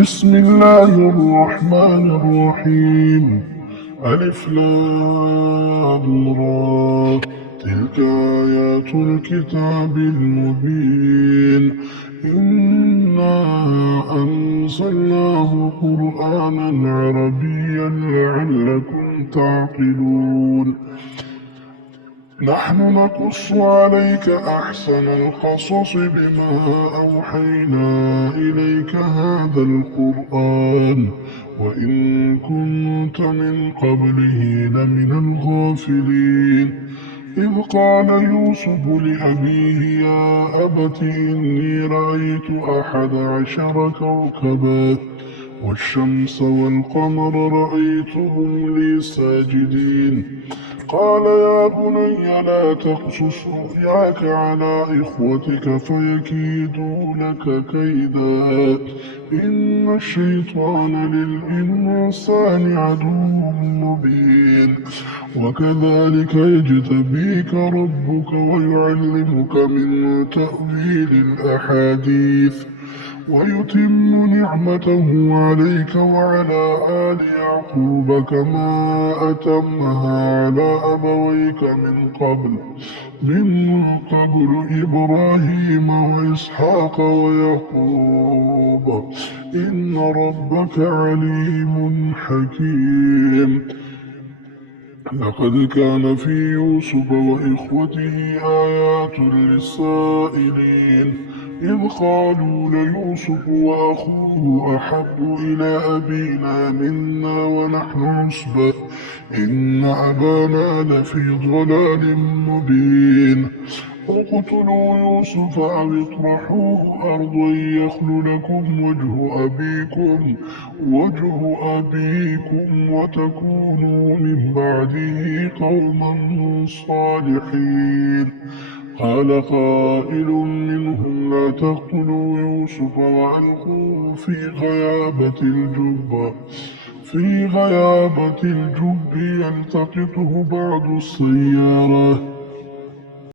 بسم الله الرحمن الرحيم. ألف لام را. تلك آيات الكتاب المبين. إنا أنزلناه قرآنا عربيا لعلكم تعقلون. نحن نقص عليك أحسن القصص بما أوحينا إليك هذا القرآن وإن كنت من قبله لمن الغافلين. إذ قال يوسف لأبيه يا أبت إني رأيت 11 كوكبا والشمس والقمر رأيتهم لي ساجدين. قال يا بني لا تقصص رؤياك على إخوتك فيكيدوا لك كيدا إن الشيطان للإنسان عدو مبين. وكذلك يجتبيك ربك ويعلمك من تأويل الأحاديث ويتم نعمته عليك وعلى آل يعقوب كما أتمها على أبويك من قبل إبراهيم وإسحاق ويعقوب إن ربك عليم حكيم. لقد كان في يوسف وإخوته آيات للسائلين إذ قالوا ليوسف وأخوه أحب إلى أبينا منا ونحن عصبة إن أبانا لفي ضلال مبين. اقتلوا يوسف أو اطرحوه أرضا يخل لكم وجه أبيكم وتكونوا من بعده قوما صالحين. قال قائل منهم لا تقتلوا يوسف وألقوه في غيابة الجب يلتقطه بعض السيارة